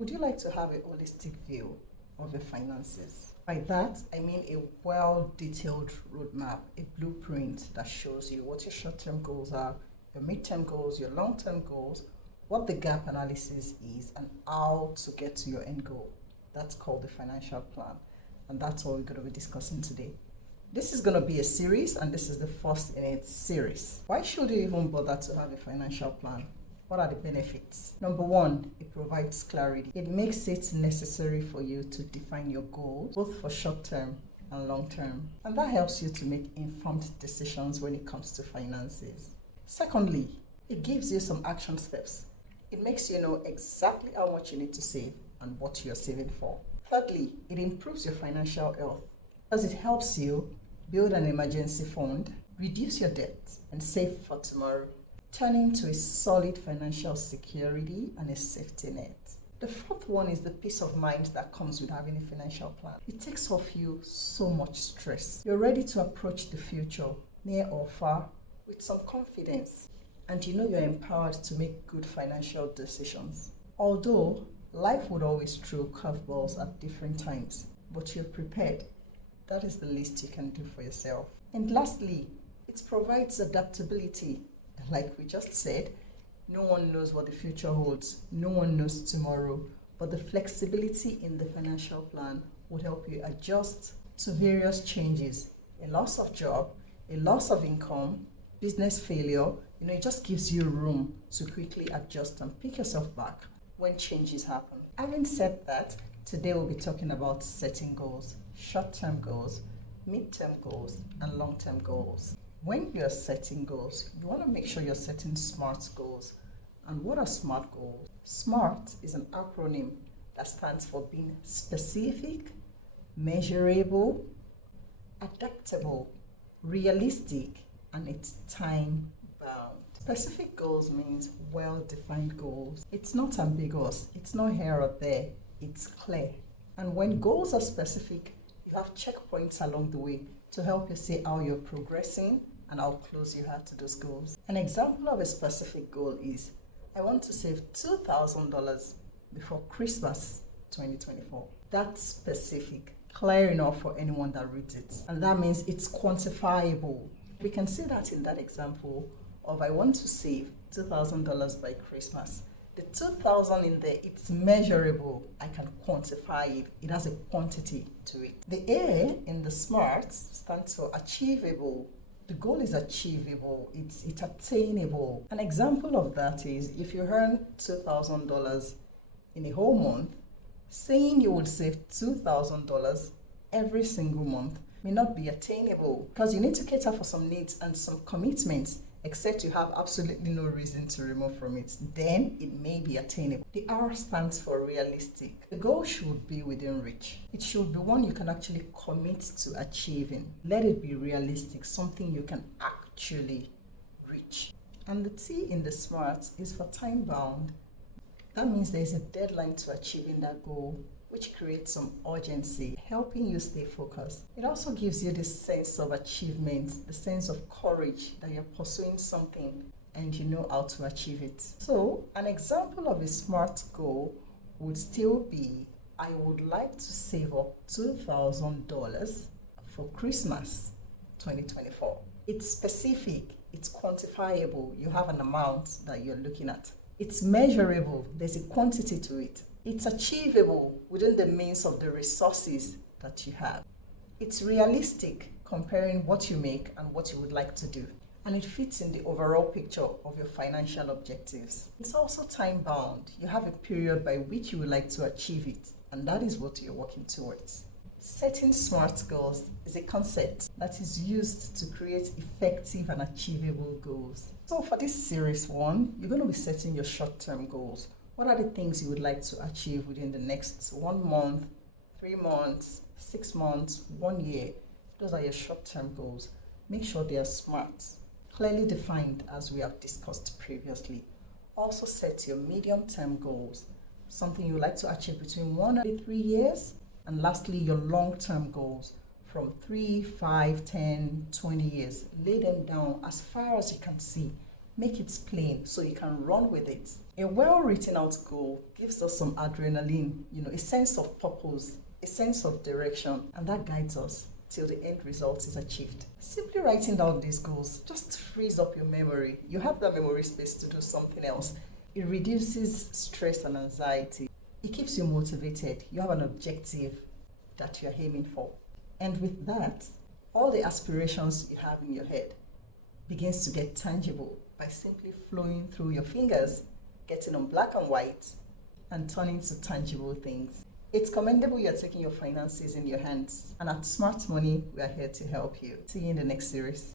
Would you like to have a holistic view of your finances? By that, I mean a well-detailed roadmap, a blueprint that shows you what your short-term goals are, your mid-term goals, your long-term goals, what the gap analysis is, and how to get to your end goal. That's called the financial plan. And that's what we're going to be discussing today. This is going to be a series, and this is the first in its series. Why should you even bother to have a financial plan? What are the benefits? Number one, it provides clarity. It makes it necessary for you to define your goals, both for short term and long term. And that helps you to make informed decisions when it comes to finances. Secondly, it gives you some action steps. It makes you know exactly how much you need to save and what you're saving for. Thirdly, it improves your financial health because it helps you build an emergency fund, reduce your debt, and save for tomorrow, turning to a solid financial security and a safety net. The fourth one is the peace of mind that comes with having a financial plan. It takes off you so much stress. You're ready to approach the future, near or far, with some confidence. And you know you're empowered to make good financial decisions. Although life would always throw curveballs at different times, but you're prepared. That is the least you can do for yourself. And lastly, it provides adaptability. Like we just said, no one knows what the future holds. No one knows tomorrow. But the flexibility in the financial plan would help you adjust to various changes. A loss of job, a loss of income, business failure. It just gives you room to quickly adjust and pick yourself back when changes happen. Having said that, today we'll be talking about setting goals, short-term goals, mid-term goals, and long-term goals. When you're setting goals, you want to make sure you're setting SMART goals. And what are SMART goals? SMART is an acronym that stands for being specific, measurable, adaptable, realistic, and it's time bound. Specific goals means well-defined goals. It's not ambiguous. It's not here or there. It's clear. And when goals are specific, you have checkpoints along the way to help you see how you're progressing and how close you are to those goals. An example of a specific goal is, I want to save $2,000 before Christmas 2024. That's specific, clear enough for anyone that reads it. And that means it's quantifiable. We can see that in that example of I want to save $2,000 by Christmas. The 2,000 in there, it's measurable. I can quantify it. It has a quantity to it. The A in the SMART stands for achievable. The goal is achievable. It's attainable. An example of that is if you earn $2,000 in a whole month, saying you would save $2,000 every single month may not be attainable because you need to cater for some needs and some commitments, except you have absolutely no reason to remove from it. Then it may be attainable. The R stands for realistic. The goal should be within reach. It should be one you can actually commit to achieving. Let it be realistic, something you can actually reach. And the T in the SMART is for time bound. That means there is a deadline to achieving that goal, which creates some urgency, helping you stay focused. It also gives you this sense of achievement, the sense of courage that you're pursuing something and you know how to achieve it. So, an example of a SMART goal would still be, I would like to save up $2,000 for Christmas 2024. It's specific, it's quantifiable, you have an amount that you're looking at. It's measurable, there's a quantity to it. It's achievable within the means of the resources that you have. It's realistic, comparing what you make and what you would like to do. And it fits in the overall picture of your financial objectives. It's also time bound. You have a period by which you would like to achieve it, and that is what you're working towards. Setting SMART goals is a concept that is used to create effective and achievable goals. So for this series one, you're going to be setting your short-term goals. What are the things you would like to achieve within the next 1 month, 3 months, 6 months, 1 year? Those are your short-term goals. Make sure they are SMART, clearly defined as we have discussed previously. Also set your medium-term goals, something you would like to achieve between 1 and 3 years. And lastly, your long-term goals from 3, 5, 10, 20 years. Lay them down as far as you can see. Make it plain so you can run with it. A well written out goal gives us some adrenaline, a sense of purpose, a sense of direction, and that guides us till the end result is achieved. Simply writing down these goals just frees up your memory. You have that memory space to do something else. It reduces stress and anxiety. It keeps you motivated. You have an objective that you're aiming for. And with that, all the aspirations you have in your head begins to get tangible by simply flowing through your fingers, getting on black and white, and turning to tangible things. It's commendable you're taking your finances in your hands. And at Smart Money, we are here to help you. See you in the next series.